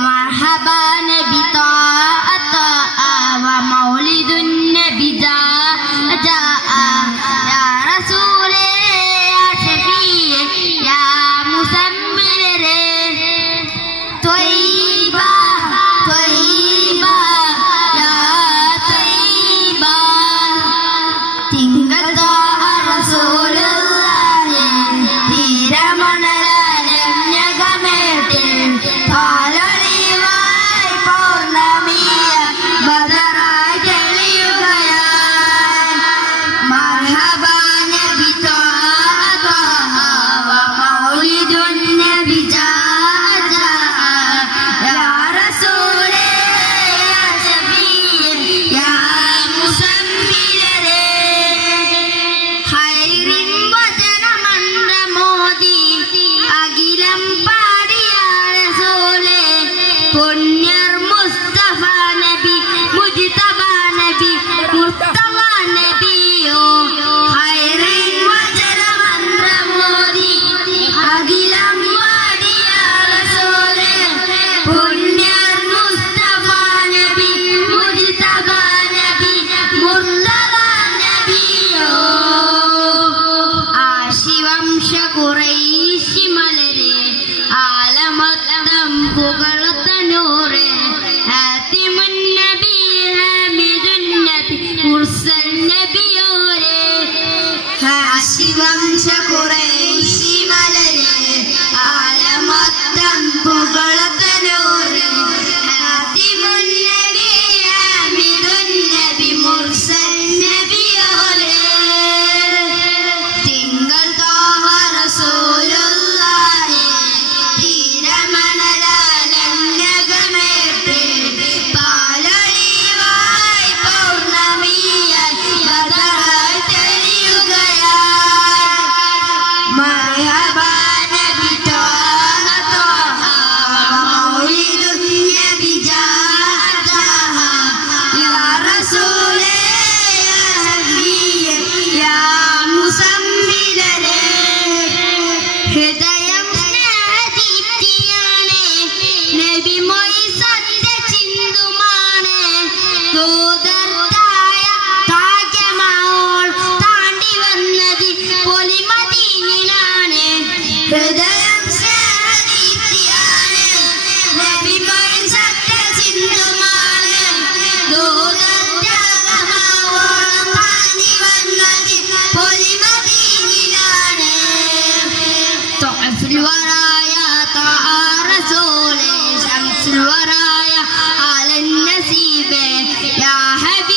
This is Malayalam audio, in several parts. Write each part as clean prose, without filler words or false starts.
مرحبا نبي طاعة ومولد النبي جاء يا رسولي يا شفيع يا مسمر طيبة طيبة يا طيبة തിങ്കൾ റസൂലുള്ളാഹി തീരമണലാലം ഞകമേട്ടിൽ പാലൊളിവായി പൗർണമിയ ബദറായി തെളിയുകയായി മർഹബാ നബി ത്വാഹ വ മൗലിദുൻ നബി ജാഅ യാ റസൂലേ യാ ശഫീഅ യാ മുസമ്മിലരേ ഹൈറിൻ വചനമന്ത്രമോദി അഖിലം പാടിയ റസൂലേ പുണ്യർ മുസ്തഫ നബി മുജ്തബ നബി മുർത്തവ നബിയോ ഹൈറിൻ വചനമന്ത്രമോദി അഖിലം പാടിയ റസൂലേ പുണ്യർ മുസ്തഫ നബി മുജ്തബ നബി മുർത്തവ നബിയോ ആശിവംശ ഖുറൈശി മലരെ ആലമത്തം പുകഴ്ത്തനൂറെ ഹാത്തിമുൻ നബി ഹാമിദുൻ നബി മുർസൽ നബിയോരെ ആശിവംശ ഖുറൈശി മലരെ ആലമത്തം പുകഴ്ത്തനൂറെ ഹാത്തിമുൻ നബി ഹാമിദുൻ നബി മുർസൽ നബിയോരെ തിങ്കൾ ത്വാഹ റസൂലുള്ളാഹി തീരമണലാലം ഞകമേട്ടിൽ പാലൊളിവായി പൗർണമിയായി ബദറായി തെളിയുകയായി മർഹബാ നബി ത്വാഹ മൗലിദുൻ നബി ജാഅ യാ റസൂലേ യാ ശഫീഅ യാ മുസമ്മിലരേ ഹൃദയം സ്നേഹദീപ്തിയാണ് നബി മൊഴി സത്യചിന്തുമാണ് ദൂതർത്തായ താജമഹൽ താണ്ടി വന്നത് പൊലിമദീനിലാണ് ഹൃദയം സ്നേഹദീപ്തിയാണ് നബി മൊഴി സത്യചിന്തുമാണ് ദൂതർത്തായ താണ്ടി വന്നത് പൊലിമദീനിലാണ് طعف الورايا طاع رسوله شمس الورايا على النسيب يا حبيب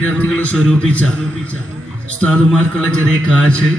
വിദ്യാർത്ഥികളെ സ്വരൂപിച്ച ഉസ്താദുമാർക്കുള്ള ചെറിയ കാശ്